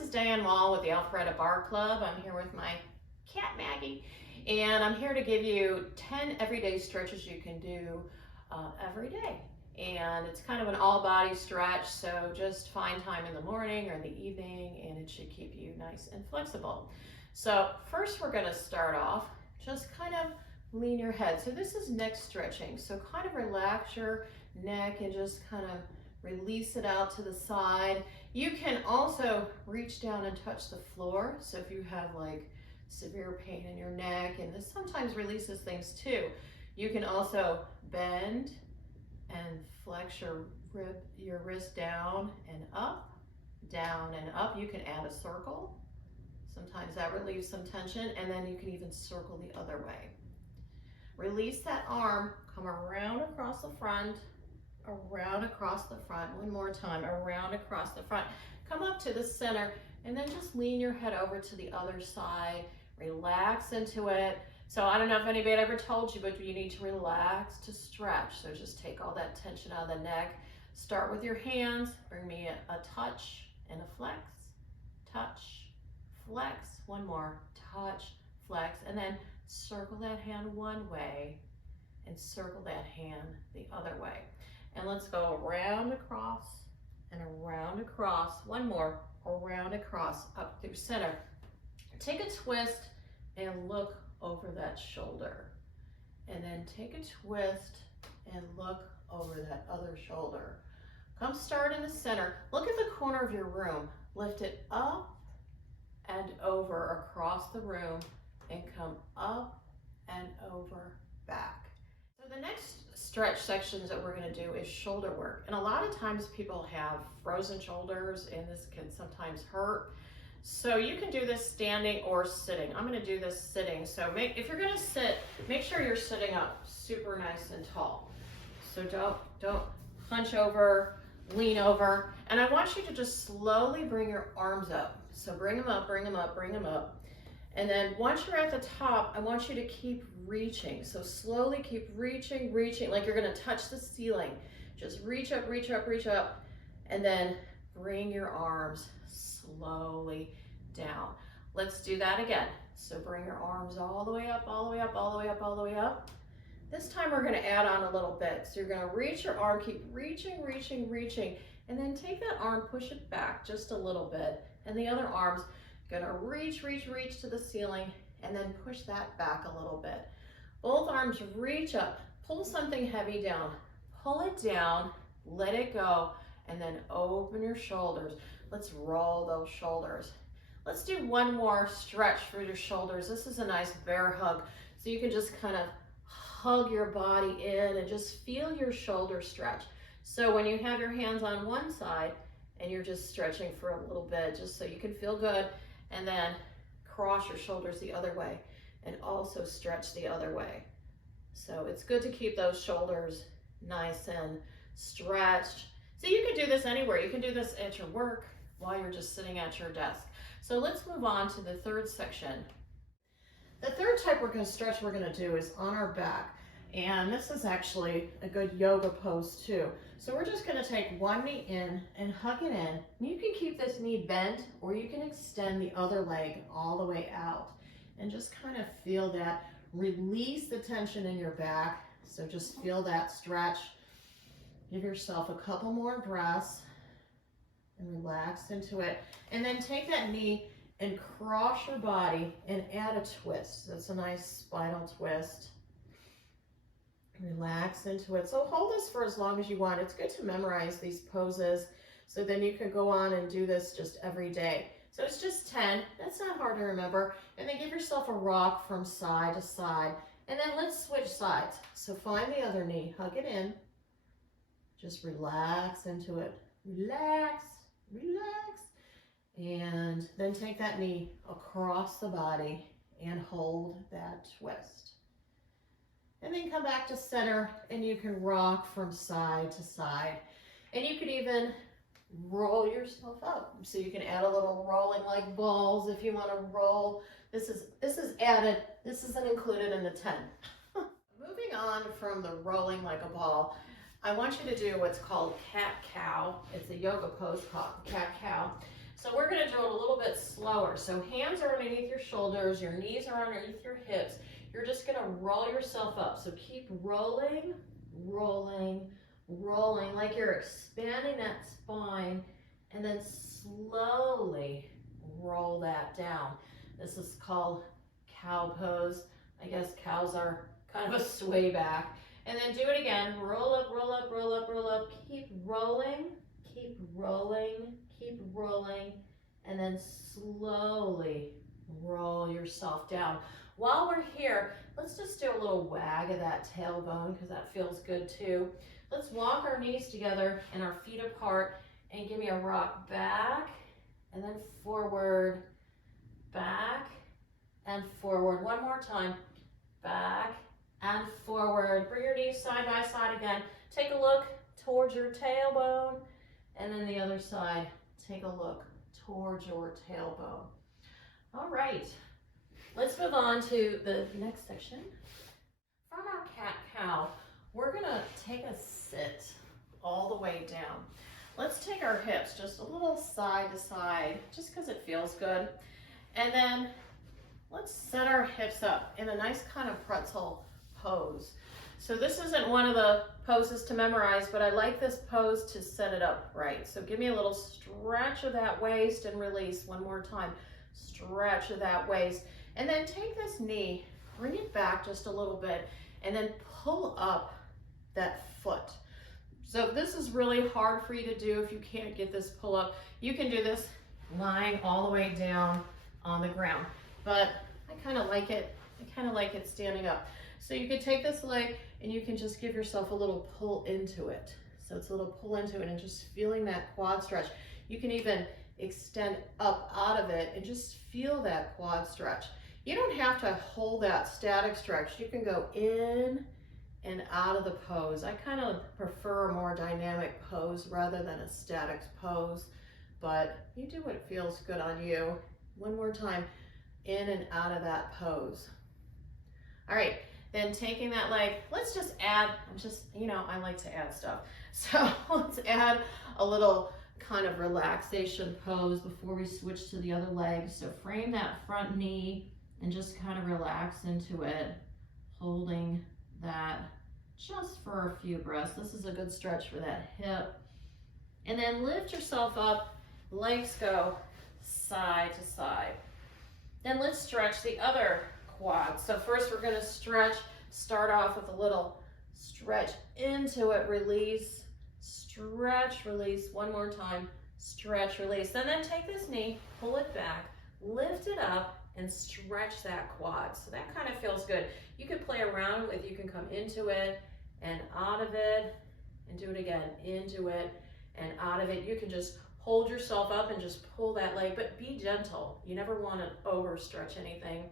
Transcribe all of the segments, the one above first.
this is Diane Wall with the Alpharetta Barre Club. I'm here with my cat Maggie, and I'm here to give you 10 everyday stretches you can do every day. And it's kind of an all body stretch, so just find time in the morning or in the evening, and it should keep you nice and flexible. So first we're going to start off, just kind of lean your head. So this is neck stretching, so kind of relax your neck and just kind of release it out to the side. You can also reach down and touch the floor. So if you have like severe pain in your neck, and this sometimes releases things too, you can also bend and flex your wrist down and up, down and up. You can add a circle. Sometimes that relieves some tension, and then you can even circle the other way. Release that arm, come around across the front, around across the front. One more time, around across the front. Come up to the center, and then just lean your head over to the other side. Relax into it. So I don't know if anybody ever told you, but you need to relax to stretch. So just take all that tension out of the neck. Start with your hands. Bring me a touch and a flex. Touch, flex. One more. Touch, flex. And then circle that hand one way and circle that hand the other way. And let's go around across and around across. One more. Around across, up through center. Take a twist and look over that shoulder, and then take a twist and look over that other shoulder. Come start in the center. Look at the corner of your room. Lift it up and over across the room and come up and over back. So the next stretch sections that we're going to do is shoulder work. And a lot of times people have frozen shoulders, and this can sometimes hurt. So you can do this standing or sitting. I'm going to do this sitting. So if you're going to sit, make sure you're sitting up super nice and tall. So don't hunch over, lean over. And I want you to just slowly bring your arms up. So bring them up, bring them up, bring them up. And then once you're at the top, I want you to keep reaching. So slowly keep reaching, reaching, like you're going to touch the ceiling. Just reach up, reach up, reach up. And then bring your arms slowly down. Let's do that again. So bring your arms all the way up, all the way up, all the way up, all the way up. This time we're going to add on a little bit. So you're going to reach your arm, keep reaching, reaching, reaching, and then take that arm, push it back just a little bit. And the other arm's going to reach, reach, reach to the ceiling, and then push that back a little bit. Both arms reach up, pull something heavy down, pull it down, let it go, and then open your shoulders. Let's roll those shoulders. Let's do one more stretch for your shoulders. This is a nice bear hug. So you can just kind of hug your body in and just feel your shoulder stretch. So when you have your hands on one side and you're just stretching for a little bit, just so you can feel good, and then cross your shoulders the other way and also stretch the other way. So it's good to keep those shoulders nice and stretched. So you can do this anywhere. You can do this at your work while you're just sitting at your desk. So let's move on to the third section. The third type we're going to stretch we're going to do is on our back. And this is actually a good yoga pose too. So we're just going to take one knee in and hug it in. You can keep this knee bent, or you can extend the other leg all the way out and just kind of feel that. Release the tension in your back. So just feel that stretch. Give yourself a couple more breaths and relax into it. And then take that knee and cross your body and add a twist. That's a nice spinal twist. Relax into it. So hold this for as long as you want. It's good to memorize these poses, so then you can go on and do this just every day. So it's just 10. That's not hard to remember. And then give yourself a rock from side to side. And then let's switch sides. So find the other knee, hug it in. Just relax into it. Relax, relax. And then take that knee across the body and hold that twist. And then come back to center, and you can rock from side to side. And you could even roll yourself up. So you can add a little rolling like balls if you want to roll. This is added. This isn't included in the 10. Moving on from the rolling like a ball, I want you to do what's called cat-cow. It's a yoga pose called cat-cow. So we're going to do it a little bit slower. So hands are underneath your shoulders, your knees are underneath your hips. You're just going to roll yourself up. So keep rolling, rolling, rolling, like you're expanding that spine, and then slowly roll that down. This is called cow pose. I guess cows are kind of a sway back. And then do it again. Roll up, roll up, roll up, roll up. Keep rolling, keep rolling, keep rolling, and then slowly roll yourself down. While we're here, let's just do a little wag of that tailbone because that feels good too. Let's walk our knees together and our feet apart and give me a rock back and then forward, back and forward. One more time, back and forward. Bring your knees side by side again. Take a look towards your tailbone, and then the other side, take a look towards your tailbone. All right, let's move on to the next section. From our cat-cow, we're gonna take a sit all the way down. Let's take our hips just a little side to side, just because it feels good. And then let's set our hips up in a nice kind of pretzel pose. So this isn't one of the poses to memorize, but I like this pose to set it up right. So give me a little stretch of that waist and release. One more time, stretch of that waist. And then take this knee, bring it back just a little bit, and then pull up that foot. So if this is really hard for you to do, if you can't get this pull up, you can do this lying all the way down on the ground. But I kind of like it. I kind of like it standing up. So you can take this leg and you can just give yourself a little pull into it. So it's a little pull into it and just feeling that quad stretch. You can even extend up out of it and just feel that quad stretch. You don't have to hold that static stretch. You can go in and out of the pose. I kind of prefer a more dynamic pose rather than a static pose, but you do what feels good on you. One more time, in and out of that pose. All right, then taking that leg, let's just add, I like to add stuff. So let's add a little kind of relaxation pose before we switch to the other leg. So frame that front knee and just kind of relax into it, holding that just for a few breaths. This is a good stretch for that hip. And then lift yourself up, legs go side to side. Then let's stretch the other quad. So first we're gonna start off with a little stretch into it, release, stretch, release. One more time, stretch, release. And then take this knee, pull it back, lift it up, and stretch that quad. So that kind of feels good. You can play around with, you can come into it and out of it, and do it again, into it and out of it. You can just hold yourself up and just pull that leg, but be gentle. You never want to overstretch anything.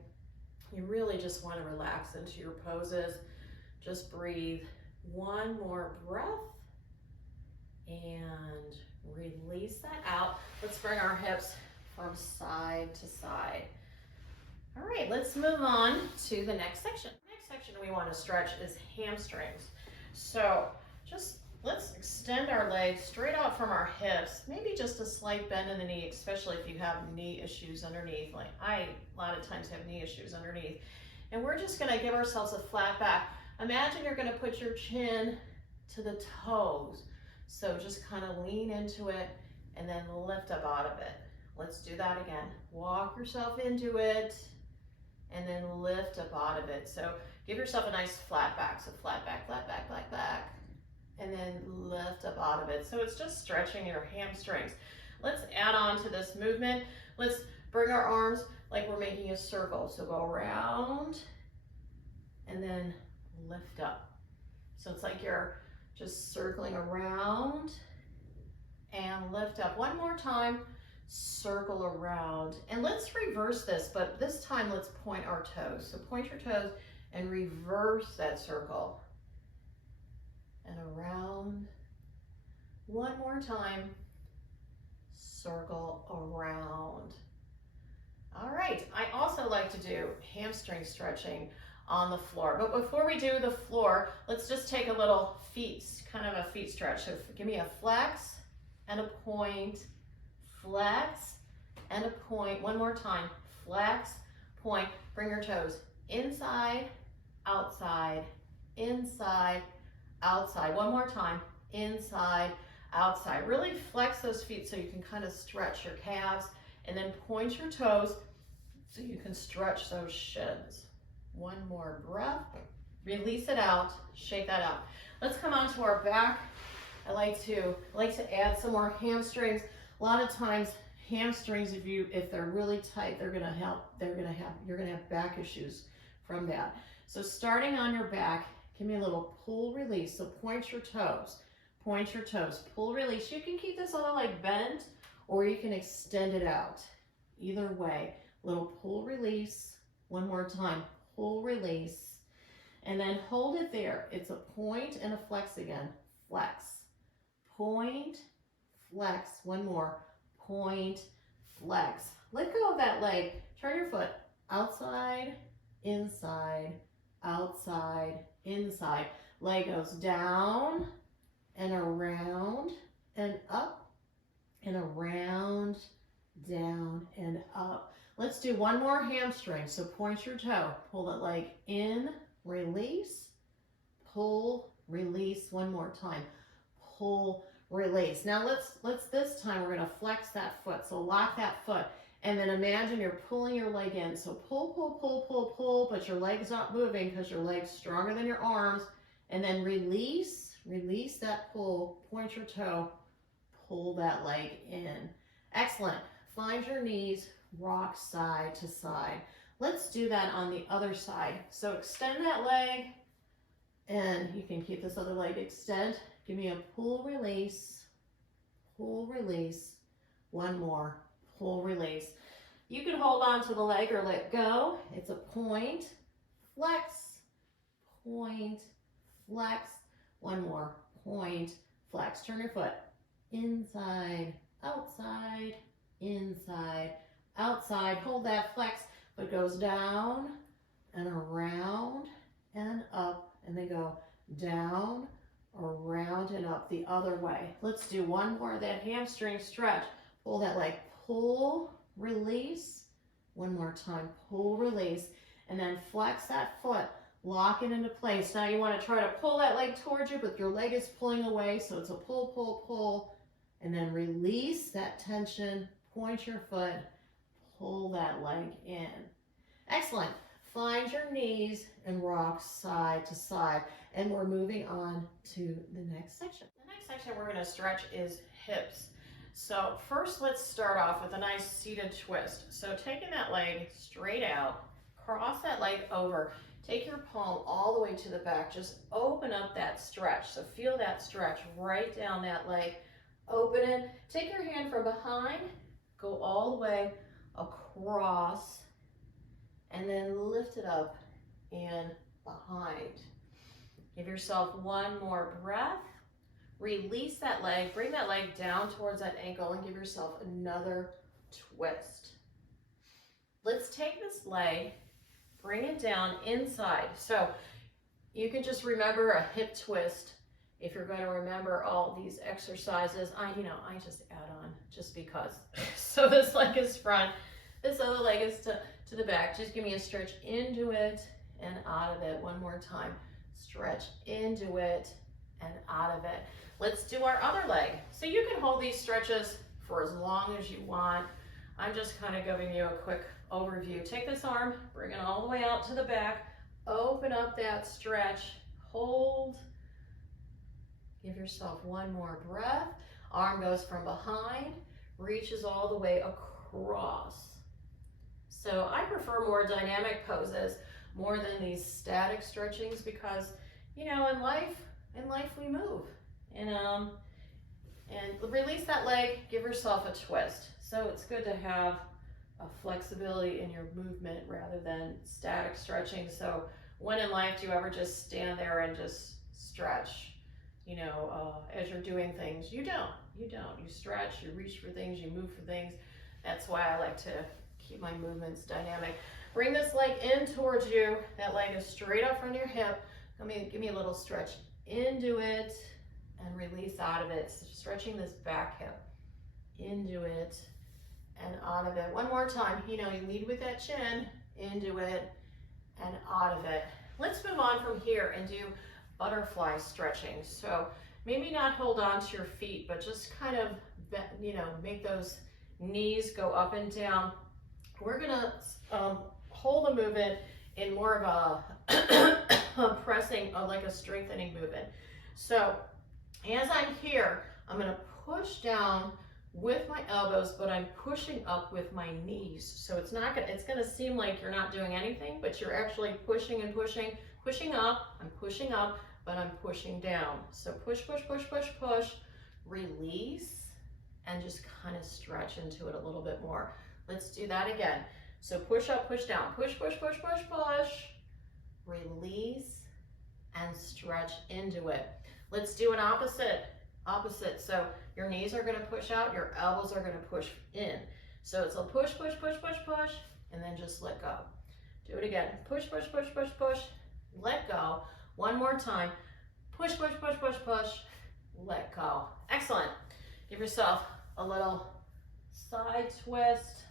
You really just want to relax into your poses. Just breathe. One more breath and release that out. Let's bring our hips from side to side. All right, let's move on to the next section. The next section we want to stretch is hamstrings. So let's extend our legs straight out from our hips, maybe just a slight bend in the knee, especially if you have knee issues underneath. Like I, a lot of times have knee issues underneath. And we're just gonna give ourselves a flat back. Imagine you're gonna put your chin to the toes. So just kind of lean into it and then lift up out of it. Let's do that again. Walk yourself into it and then lift up out of it. So give yourself a nice flat back. So flat back, flat back, flat back. And then lift up out of it. So it's just stretching your hamstrings. Let's add on to this movement. Let's bring our arms like we're making a circle. So go around and then lift up. So it's like you're just circling around and lift up. One more time, circle around. And let's reverse this, but this time let's point our toes. So point your toes and reverse that circle. And around. One more time, circle around. All right, I also like to do hamstring stretching on the floor. But before we do the floor, let's just take a little kind of a feet stretch. So give me a flex and a point, flex and a point. One more time, flex, point, bring your toes inside, outside, inside, outside. One more time, inside, outside. Really flex those feet so you can kind of stretch your calves, and then point your toes so you can stretch those shins. One more breath, release it out, shake that out. Let's come on to our back. I like to add some more hamstrings. A lot of times hamstrings, if they're really tight, you're gonna have back issues from that. So starting on your back, give me a little pull release. So point your toes, pull release. You can keep this other leg bent or you can extend it out. Either way, little pull release. One more time, pull release. And then hold it there. It's a point and a flex again. Flex, point, flex. One more, point, flex. Let go of that leg. Turn your foot outside, inside, outside, inside. Leg goes down and around and up and around, down and up. Let's do one more hamstring. So point your toe, pull that leg in, release, pull, release. One more time, pull, release. Now let's this time we're gonna flex that foot. So lock that foot and then imagine you're pulling your leg in. So pull, pull, pull, pull, pull, but your leg's not moving because your leg's stronger than your arms. And then release that pull, point your toe, pull that leg in. Excellent. Find your knees, rock side to side. Let's do that on the other side. So extend that leg and you can keep this other leg extend. Give me a pull, release, one more, pull, release. You can hold on to the leg or let go. It's a point, flex, point, flex. One more, point, flex. Turn your foot inside, outside, inside, outside. Hold that flex, but goes down and around and up, and then go down, around and up the other way. Let's do one more of that hamstring stretch. Pull that leg, pull, release. One more time, pull, release, and then flex that foot, lock it into place. Now you want to try to pull that leg towards you, but your leg is pulling away, so it's a pull, pull, pull, and then release that tension, point your foot, pull that leg in. Excellent. Find your knees and rock side to side. And we're moving on to the next section. The next section we're going to stretch is hips. So first let's start off with a nice seated twist. So taking that leg straight out, cross that leg over, take your palm all the way to the back, just open up that stretch. So feel that stretch right down that leg, open it, take your hand from behind, go all the way across, and then lift it up and behind. Give yourself one more breath. Release that leg, bring that leg down towards that ankle and give yourself another twist. Let's take this leg, bring it down inside. So you can just remember a hip twist. If you're going to remember all these exercises, I just add on just because. So this leg is front, this other leg is to the back. Just give me a stretch into it and out of it. One more time. Stretch into it and out of it. Let's do our other leg. So you can hold these stretches for as long as you want. I'm just kind of giving you a quick overview. Take this arm, bring it all the way out to the back, open up that stretch, hold. Give yourself one more breath. Arm goes from behind, reaches all the way across. So I prefer more dynamic poses more than these static stretchings because, in life we move. And release that leg, give yourself a twist. So it's good to have a flexibility in your movement rather than static stretching. So when in life do you ever just stand there and just stretch, as you're doing things? You don't. You stretch, you reach for things, you move for things. That's why I like to keep my movements dynamic. Bring this leg in towards you. That leg is straight up from your hip. Give me a little stretch into it and release out of it. So stretching this back hip into it and out of it. One more time. You know, you lead with that chin, into it, and out of it. Let's move on from here and do butterfly stretching. So maybe not hold on to your feet, but just kind of, you know, make those knees go up and down. We're gonna hold the movement in more of a pressing, like a strengthening movement. So as I'm here, I'm gonna push down with my elbows, but I'm pushing up with my knees. So it's gonna seem like you're not doing anything, but you're actually pushing and pushing, pushing up, I'm pushing up, but I'm pushing down. So push, push, push, push, push, release, and just kind of stretch into it a little bit more. Let's do that again. So push up, push down, push, push, push, push, push, release, and stretch into it. Let's do an opposite. So your knees are gonna push out, your elbows are gonna push in. So it's a push, push, push, push, push, and then just let go. Do it again. Push, push, push, push, push, let go. One more time. Push, push, push, push, push, let go. Excellent. Give yourself a little side twist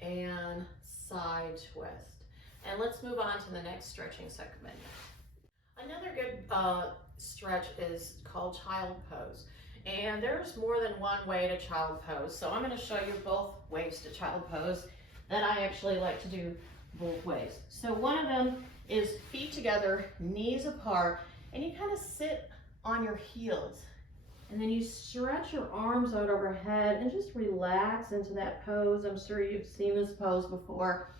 and side twist. And let's move on to the next stretching segment. Another good stretch is called child pose. And there's more than one way to child pose. So I'm going to show you both ways to child pose that I actually like to do both ways. So one of them is feet together, knees apart, and you kind of sit on your heels. And then you stretch your arms out overhead and just relax into that pose. I'm sure you've seen this pose before.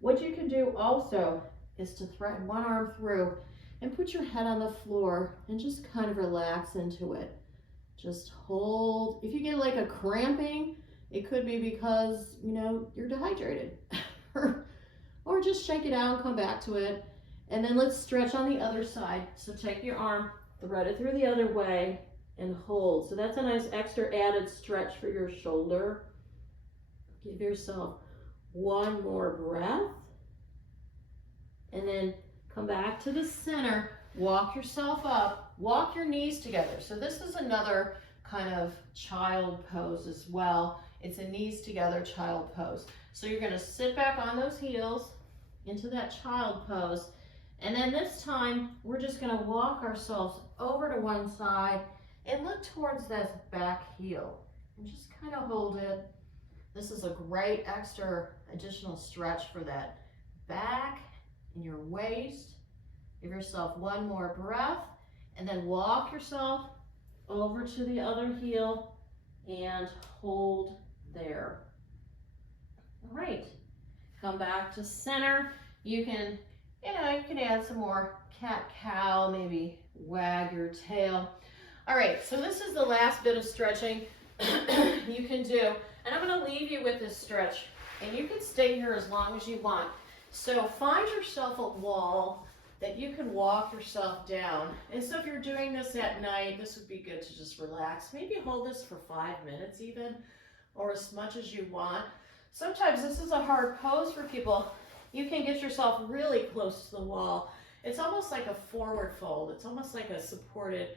What you can do also is to thread one arm through and put your head on the floor and just kind of relax into it. Just hold. If you get like a cramping, it could be because, you know, you're dehydrated. Or just shake it out and come back to it. And then let's stretch on the other side. So take your arm, thread it through the other way, and hold. So that's a nice extra added stretch for your shoulder. Give yourself one more breath. And then come back to the center, walk yourself up, walk your knees together. So this is another kind of child pose as well. It's a knees together child pose. So you're gonna sit back on those heels into that child pose. And then this time, we're just gonna walk ourselves over to one side and look towards that back heel. And just kind of hold it. This is a great extra additional stretch for that back and your waist. Give yourself one more breath and then walk yourself over to the other heel and hold there. All right, come back to center. You can add some more cat-cow, maybe wag your tail. All right, so this is the last bit of stretching you can do. And I'm gonna leave you with this stretch. And you can stay here as long as you want. So find yourself a wall that you can walk yourself down. And so if you're doing this at night, this would be good to just relax. Maybe hold this for 5 minutes even, or as much as you want. Sometimes this is a hard pose for people. You can get yourself really close to the wall. It's almost like a forward fold. It's almost like a supported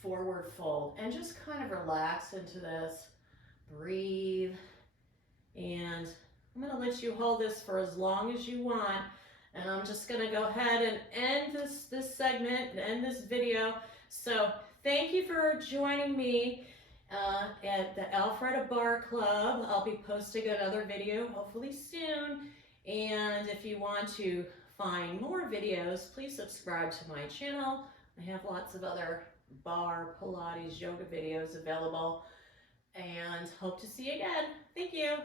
forward fold. And just kind of relax into this. Breathe. And I'm going to let you hold this for as long as you want. And I'm just going to go ahead and end this segment, end this video. So thank you for joining me at the Alfreda Barre Club. I'll be posting another video hopefully soon. And if you want to find more videos, please subscribe to my channel. I have lots of other barre, Pilates, yoga videos available. And hope to see you again. Thank you.